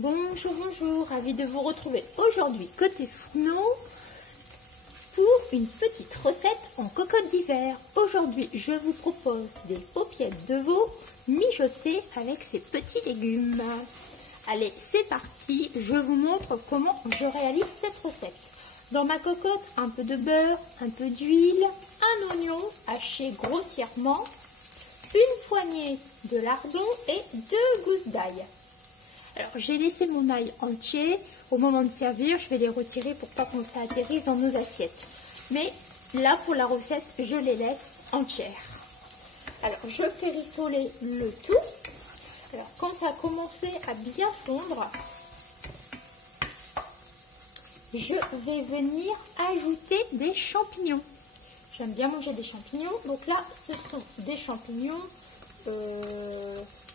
Bonjour, bonjour, ravi de vous retrouver aujourd'hui côté Fourneau pour une petite recette en cocotte d'hiver. Aujourd'hui, je vous propose des paupiettes de veau mijotées avec ces petits légumes. Allez, c'est parti, je vous montre comment je réalise cette recette. Dans ma cocotte, un peu de beurre, un peu d'huile, un oignon haché grossièrement, une poignée de lardons et 2 gousses d'ail. Alors, j'ai laissé mon ail entier. Au moment de servir, je vais les retirer pour pas que ça atterrisse dans nos assiettes. Mais là, pour la recette, je les laisse entières. Alors, je fais rissoler le tout. Alors, quand ça a commencé à bien fondre, je vais venir ajouter des champignons. J'aime bien manger des champignons. Donc là, ce sont des champignons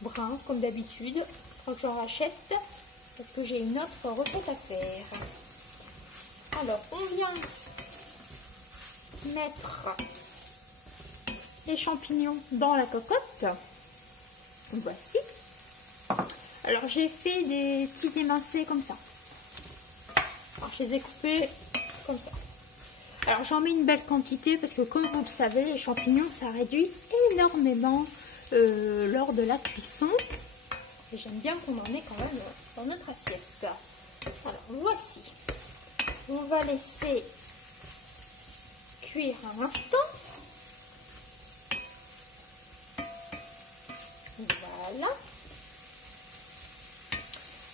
bruns, comme d'habitude. J'en rachète parce que j'ai une autre recette à faire. Alors, on vient mettre les champignons dans la cocotte. Voici. Alors, j'ai fait des petits émincés comme ça. Alors, je les ai coupés comme ça. Alors, j'en mets une belle quantité parce que, comme vous le savez, les champignons, ça réduit énormément lors de la cuisson. Et j'aime bien qu'on en ait quand même dans notre assiette. Alors, voici. On va laisser cuire un instant. Voilà.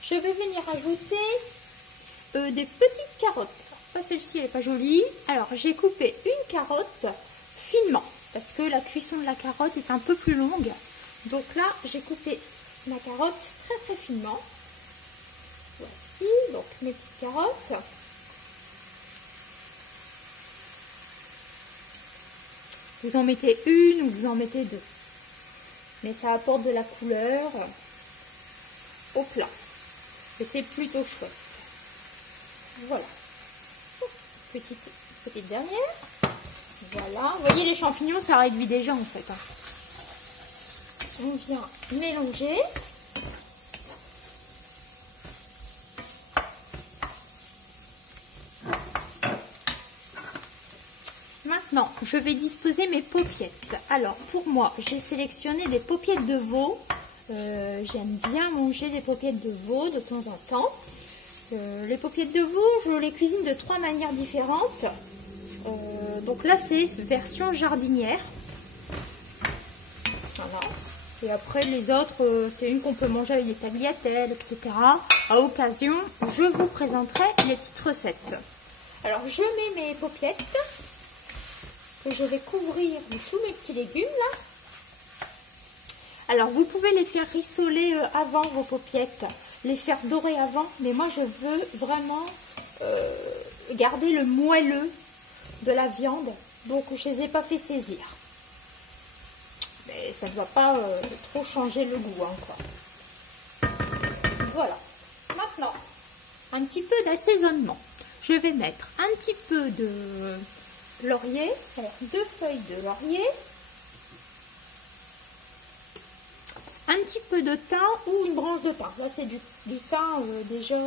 Je vais venir ajouter des petites carottes. Pas celle-ci, elle n'est pas jolie. Alors, j'ai coupé une carotte finement parce que la cuisson de la carotte est un peu plus longue. Donc là, j'ai coupé ma carotte très très finement. Voici donc mes petites carottes. Vous en mettez une ou vous en mettez deux. Mais ça apporte de la couleur au plat. Et c'est plutôt chouette. Voilà. Petite dernière. Voilà. Vous voyez les champignons, ça réduit déjà en fait. On vient mélanger. Maintenant, je vais disposer mes paupiettes. Alors, pour moi, j'ai sélectionné des paupiettes de veau. J'aime bien manger des paupiettes de veau de temps en temps. Les paupiettes de veau, je les cuisine de 3 manières différentes. Donc là, c'est version jardinière. Voilà. Et après, les autres, c'est une qu'on peut manger avec des tagliatelles, etc. À occasion, je vous présenterai les petites recettes. Alors, je mets mes paupiettes que je vais couvrir de tous mes petits légumes là. Alors, vous pouvez les faire rissoler avant vos paupiettes, les faire dorer avant, mais moi, je veux vraiment garder le moelleux de la viande, donc je ne les ai pas fait saisir. Mais ça ne doit pas trop changer le goût, hein, quoi. Voilà. Maintenant, un petit peu d'assaisonnement. Je vais mettre un petit peu de laurier, alors 2 feuilles de laurier, un petit peu de thym ou une branche de thym. Là, c'est du thym déjà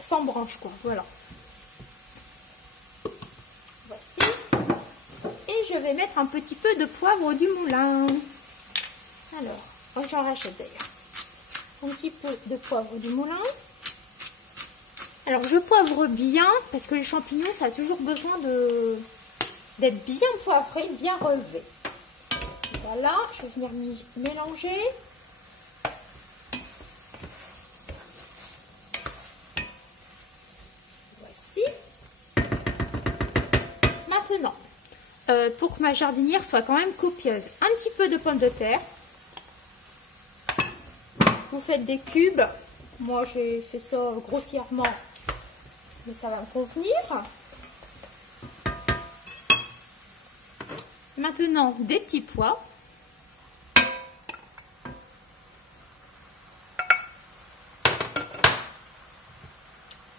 sans branche, quoi. Voilà. Voici. Et je vais mettre un petit peu de poivre du moulin. Alors, j'en rachète d'ailleurs. Un petit peu de poivre du moulin. Alors, je poivre bien parce que les champignons, ça a toujours besoin d'être bien poivré, bien relevé. Voilà, je vais venir mélanger. Voici. Maintenant, pour que ma jardinière soit quand même copieuse, un petit peu de pommes de terre. Vous faites des cubes. Moi, j'ai fait ça grossièrement, mais ça va me convenir. Maintenant, des petits pois.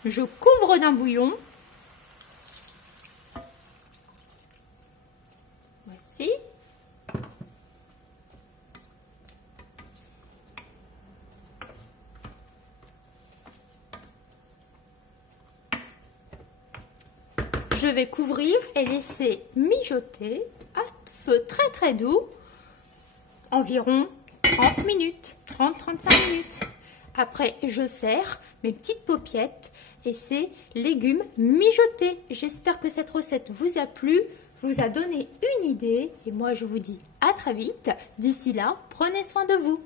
Je couvre d'un bouillon. Voici. je vais couvrir et laisser mijoter à feu très doux environ 30 minutes, 30-35 minutes. Après, je sers mes petites paupiettes et ces légumes mijotés. J'espère que cette recette vous a plu, vous a donné une idée. Et moi, je vous dis à très vite. D'ici là, prenez soin de vous.